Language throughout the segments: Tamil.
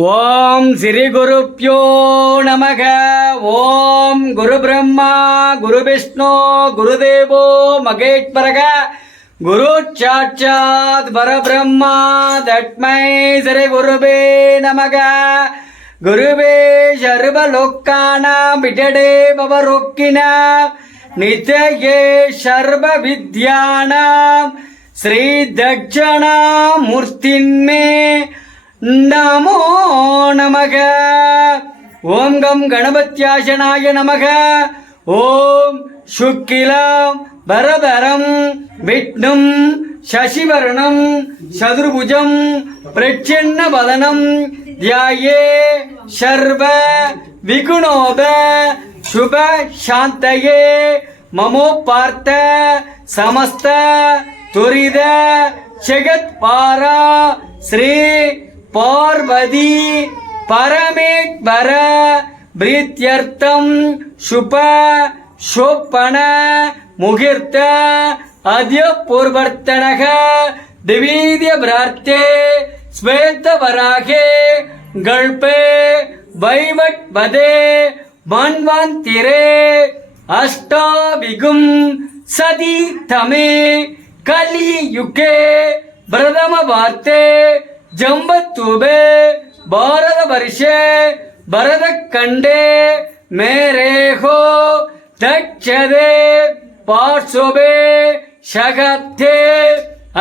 ஓம் ஸ்ரீ குருப்பியோ நமக. ஓம் குரு பிரம்மா குரு விஷ்ணு குருதேவோ மகேஸ்வரக. குரு சாட்சாத் பரபிரம்மா தட்மை ஸ்ரீ குருபே நமக. குருவே சர்வலோக்கானாம் விடடே பவரோக்கின. நிதயே சர்வ வித்யானாம் ஸ்ரீ தட்சணாமூர்த்தின்மே. நமோ நமக. ஓம் கம் கணபத்யாசனாய நமக. ஓம் சுக்கிலம் பரதரம் விட்ணும் சசிவர்ணம் சதுர்புஜம் பிரச்சன்ன பதனம் தியாயே சர்வ விகுணோப சுப சாந்தயே. மமோ பார்த்த சமஸ்த துரித ஜெகத் பாரா ஸ்ரீ பார்வதி பரமேஸ்வர பிரீத்தியர்த்தம் சுப சொப்பன முகிர்த்த அதிபூர்வர்த்தனக திவீதிய பிரார்த்தே ஸ்வேத்தவராகே கல்பே வைவட் வதே மன்வாந்திரே அஷ்டாவிகும் சதி தமே கலியுகே பிரதம வார்த்தே ಜಂಬತ್ತುಬೆ ಭಾರತ ವರ್ಷೆ ಭರತ ಕಂಡೆ ಮೇರೇಹೋ ದಕ್ಷದೆ ಪಾರ್ಶ್ವಬೆ ಶಗಬ್ಧೆ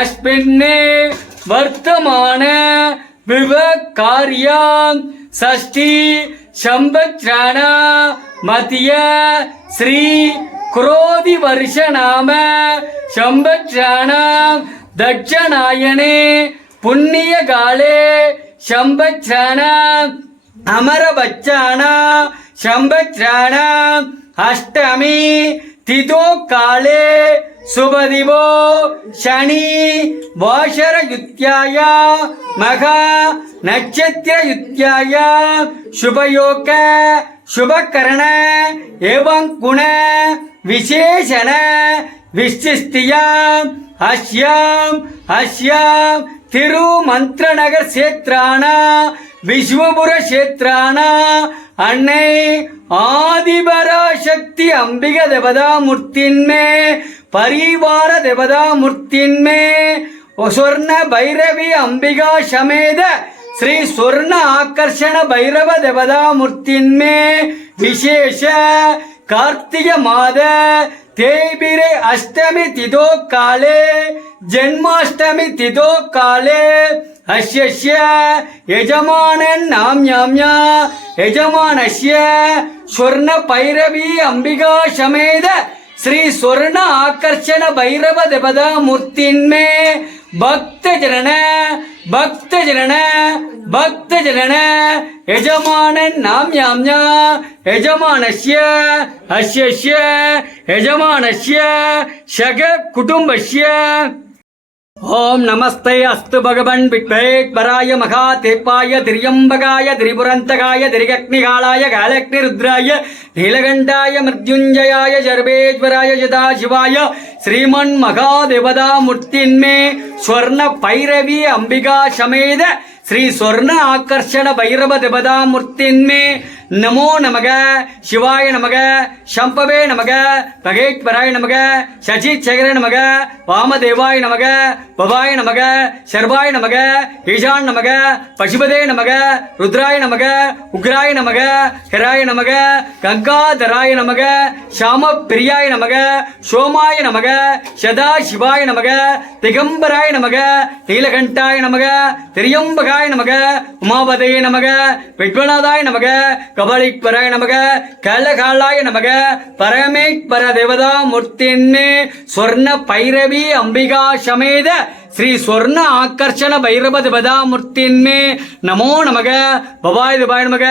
ಅಸ್ಮಿನ್ನೆ ವರ್ತಮಾನ ವಿವಕಾರ್ಯಾಂ ಷಷ್ಠಿ ಸಂವತ್ಸರ ಮತಿಯ ಶ್ರೀ ಕ್ರೋಧಿ ವರ್ಷ ನಾಮ ಸಂವತ್ಸರ ದಕ್ಷಿಣಾಯಣೆ புண்ணிய காலே சம்பச்சானாம் அமரபச்சானாம் சம்பச்சானாம் அஷ்டமி திதோ காலே சுபதிவோ சனி வாஷர யுத்தியாயா மகா நட்சத்திர யுத்தியாயா சுபயோக சுபகரண ஏவம் குண விசேஷண விசிஷ்டியாம் அஸ்யாம் அஸ்யாம் திரு மந்திரநகர் சேத்ரானா விஸ்வபுர சேத்ரானா அன்னை ஆதிபராசக்தி அம்பிக தேவதாமூர்த்தின்மே பரிவார தேவதாமூர்த்தின்மே சொர்ண பைரவி அம்பிகா சமேத ஸ்ரீ சொர்ண ஆக்கர்ஷண பைரவ தேவதாமூர்த்தின்மே விசேஷ கார்த்திக மாத தேய்பிரை அஷ்டமி திதோ காலே ஜென்மாஷ்டமி திதோ காலே. ஹஷ்யஷ்ய எஜமானன் நாம்யாம்யா எஜமானஷ்ய ஸ்வர்ண பைரவி அம்பிகா சமேத ஸ்ரீ ஸ்வர்ண ஆக்கர்ஷண பைரவ தேவதா மூர்த்தின்மே பக்த ஜனன பக்த ஜனன பக்த ஜனன எஜமானன் நாம் யாம் யா எஜமானஸ்ய அஸ்யஸ்ய எஜமானஸ்ய சக குடும்பஸ்ய. ஓம் நமஸ்தே அஸ்து பகவன் விக்வேக்வராய மகா தேப்பாய திரியம்பகாய திரிபுரந்தகாய திரிகக்னிகாலாய காலக்னி ருத்ராய நீலகண்டாய மிருத்யுஞ்சயாய சர்வேஸ்வராய ஜதா சிவாய ஸ்ரீமன் மகாதேவதா மூர்த்தின்மே ஸ்வர்ண பைரவி அம்பிகா சமேத శ్రీ స్వర్ణ ఆకర్షణ భైరవ దేవతామూర్తిన్మే நமோ நமக. சிவாய நமக. சம்பவே நமக. பகைத்வராய நமக. சசி சேகர நமக. வாமதேவாய நமக. பவாய நமக. சர்வாய நமக. ஈஷான் நமக. பசுபதே நமக. ருத்ராய நமக. உக்ராய நமக. ஹிராய நமக. கங்காதராய நமக. சாம பிரியாய நமக. சோமாய நமக. சதா சிவாய நமக. திகம்பராய நமக. நீலகண்டாய நமக. திரியம்பக சங்கராய நமக உமாபதையே நமக விக்வநாதாய நமக கபாலீஸ்வராய நமக கலகாலாய நமக பரமேஸ்வர தேவதா மூர்த்தின்னு சொர்ண பைரவி அம்பிகா சமேத ஸ்ரீ ஸ்வர்ண ஆக்கர்ஷண பைரவ தேவதாமூர்த்தின்மே நமோ நமக. பவாய் திபாய் நமக.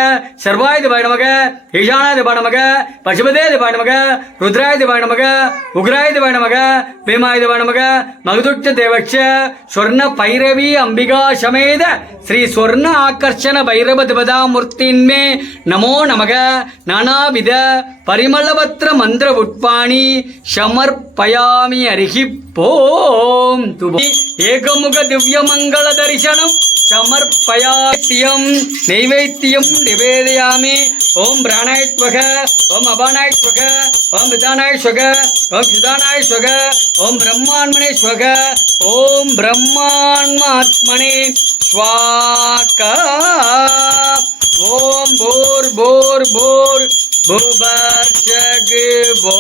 சர்வாய் திபாய் நமக. ஈஷானா திபாய் நமக. பசுபதே திபாய் நமக. ருத்ராய் திபாய் நமக. உக்ராய் திபாய் நமக. பீமாய் திபாய் நமக. மகுதுட்ச தேவட்ச ஸ்வர்ண பைரவி அம்பிகா சமேத ஸ்ரீ ஸ்வர்ண ஆக்கர்ஷண பைரவ தேவதாமூர்த்தின்மே நமோ நமக. நானாவித பரிமளபத்திர மந்திர உட்பாணி. சமர்ப்பயாமி அருகி போம். ஏகமுக திவ்ய மங்கள தரிசனம் சமர்ப்பயாத்தியம் நைவேத்தியம் நிவேதயாமி. ஓம் பிராணாயத்வக ஓம் அபானாயத்வக ஓம் விதானாயஸ்வக ஓம் சுதானாயஸ்வக ஓம் பிரம்மாண்மனேஸ்வக ஓம் பிரம்மாண்மாத்மனே ஸ்வாகா. ஓம் போர் போர் போர் பூபர்ஷகு போ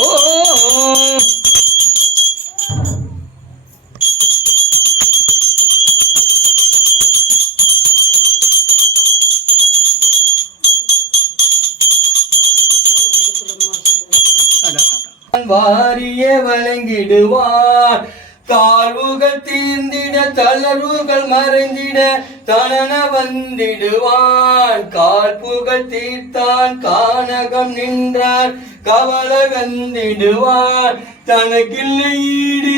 வழங்கிடுவார் தாழ்வுகள் தீர்ந்திட தளர்வுகள் மறைந்திட தனன வந்திடுவான். கால்புகள் தீர்த்தான் கானகம் நின்றார் கவலை வந்திடுவான் தனக்கில்லை ஈடு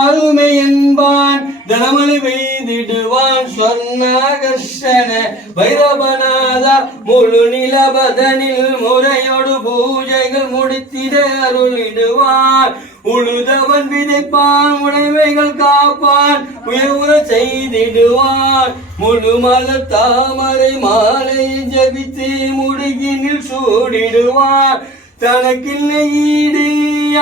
அருமை என்பான். தனமலை வெய்திடுவான் சொர்ணாகர்ஷண பைரவநாதா. முழு நிலபதனில் முறையோடு பூஜைகள் முடித்திட அருளிடுவான் உழுதவன் விதைப்பான் உடைமைகள் காப்பான் உயர்வுற செய்திடுவான். முழு மத தாமரை மாலை ஜபித்து முடுகினில் சூடிடுவான் தனக்கில்லை ஈடு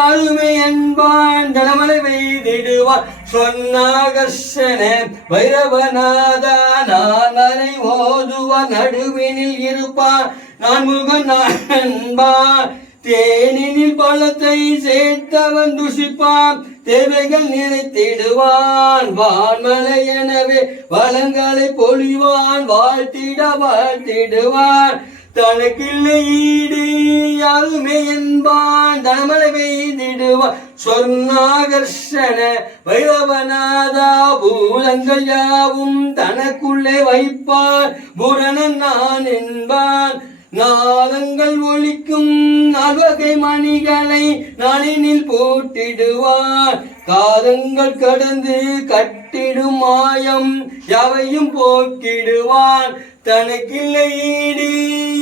அருமை என்பான் தனமலை வெய்திடுவான் சொன்னாகர்ஷன வைரவநாதா நான் அலை ஓதுவான் நடுவினில் இருப்பான் நான் முகன் நான் என்பான் தேனினில் பழத்தை சேர்த்தவன் துஷிப்பான் தேவைகள் நிறைத்திடுவான் வான்மலை எனவே வளங்களை பொழிவான் வாழ்த்திட வாழ்த்திடுவான். தனக்கில்லை ஈடு யாருமே என்பான் தனமலை பெய்திடுவான். சொர்ணாகர்ஷண வைரவநாதா பூலங்கள் யாவும் தனக்குள்ளே வைப்பான் புரணன் நான் என்பான். நாதங்கள் ஒழிக்கும் நவகை மணிகளை நளினில் போட்டிடுவார். காதங்கள் கடந்து கட்டிடும் மாயம் எவையும் போக்கிடுவான் தனக்கில்லை ஈடு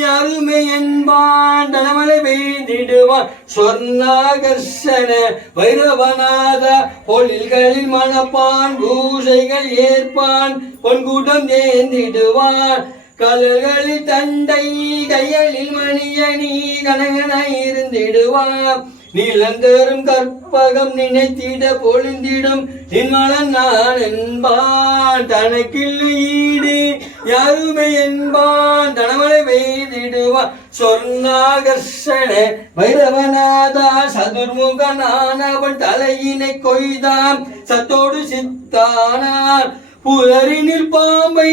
அருமை என்பான் தனமலை வெய்திடுவான் சொர்ணாகர்ஷன வைரவநாத பொழில்களில் மணப்பான் பூசைகள் ஏற்பான் பொன்கூட்டம் ஏந்திடுவான் கலர்களில் தந்தை கையலில் மணியணி கனகனாய் இருந்திடுவார். நிலந்தரும் கற்பகம் நினைத்திட பொழுந்திடும். நின்மலன் நான் என்பான் தனக்கில்லை ஈடு. யாருமே என்பான் தனமலை பெய்திடுவான் சொர்ணாகர்ஷண பைரவநாதா சதுர்முகனானவன் தலையினை கொய்தான். சத்தோடு சித்தானான் புலரினில் பாம்பை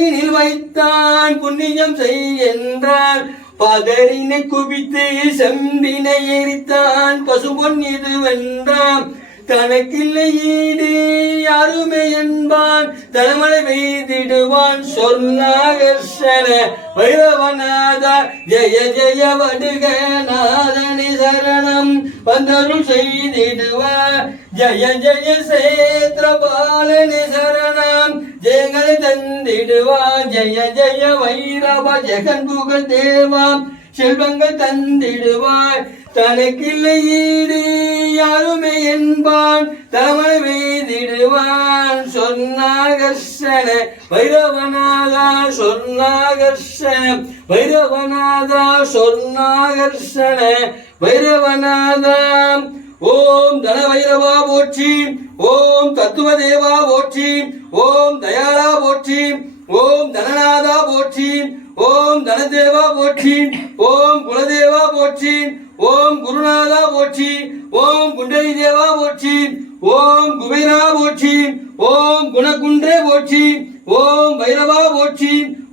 தாயினில் வைத்தான் புண்ணியம் செய் என்றான் பதறினை குவித்து செம்பினை எரித்தான் பசுபொன் இது வென்றான் தனக்கில்லை ஈடு யாருமே என்பான். தனமலை வெய்திடுவான் சொர்ணாகர்ஷண வைரவநாத ஜெய ஜெய வடுக நாதனி சரணம் வந்தருள் செய்திடுவ. ஜெய ஜெய சேத்திர பாலனி சரணம் ஜெயங்களை தந்திடுவார் ஜெய ஜெய வைரவ ஜெகன் புகழ் தேவா. செல்வங்கள் தந்திடுவாய். தனக்கில்லை ஈடு யாருமே என்பான் தமிழ் வேதிடுவான் சொன்னாகர்ஷன வைரவநாதா சொன்னாகர்ஷன வைரவநாதா சொன்னாகர்ஷன வைரவநாதா ஓம் தனவைரவா போற்றி ஓம் தத்துவ தேவா போற்றி ஓம் தயாளா போற்றி ஓம் தனநாதா போற்றி ஓம் தனதேவா போற்றி ஓம் குலதேவா போற்றி ஓம் குருநாத போற்றி ஓம் குண்டலி தேவா போற்றி ஓம் குபேரா போற்றி ஓம் குணகுன்றே போற்றி ஓம் வைரவா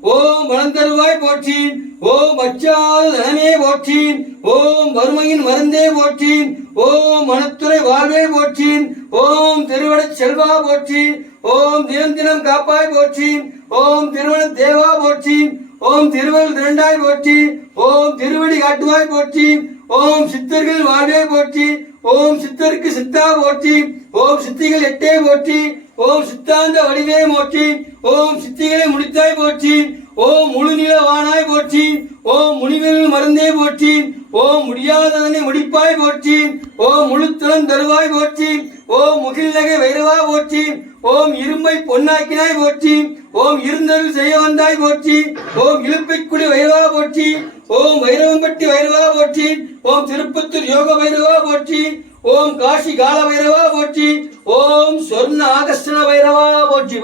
போற்றி ஓம் வளந்தருவாய் போற்றின் ஓம் அச்சாத தனமே போற்றின் ஓம் வறுமையின் மருந்தே போற்றின் ஓம் மனத்துறை வாழ்வே போற்றின் ஓம் திருவடச் செல்வா போற்றின் ஓம் தினம் தினம் காப்பாய் போற்றின் ஓம் திருவன தேவா போற்றின் ஓம் திருவள் திரண்டாய் போற்றி ஓம் திருவடி காட்டுவாய் போற்றி ஓம் சித்தர்கள் வாழ்வே போற்றி ஓம் சித்தருக்கு சித்தா போற்றி ஓம் சித்திகள் எட்டே போற்றி ஓம் சித்தாந்த வடிவே போற்றி ஓம் சித்திகளை முடித்தாய் போற்றி ஓம் முழுநில வானாய் போற்றி ஓம் முனிவில் மருந்தே போற்றின். ஓம் முடியாததனை முடிப்பாய் போற்றின். ஓம் முழுத்தனம் தருவாய் போற்றின். ஓம் முகில்நகை வைரவா போற்றின். ஓம் இரும்பை பொன்னாக்கினாய் போற்றின். ஓம் இருந்தருள் செய்ய வந்தாய் போற்றி. ஓம் இழுப்பைக்குடி வைரவா போற்றி. ஓம் வைரவம்பட்டி வைரவா போற்றி. ஓம் திருப்பத்தூர் யோக வைரவா போற்றி. ஓம் காஷி கால வைரவா போற்றி. ஓம் சொர்ண ஆகஸ்டன வைரவா போற்றி.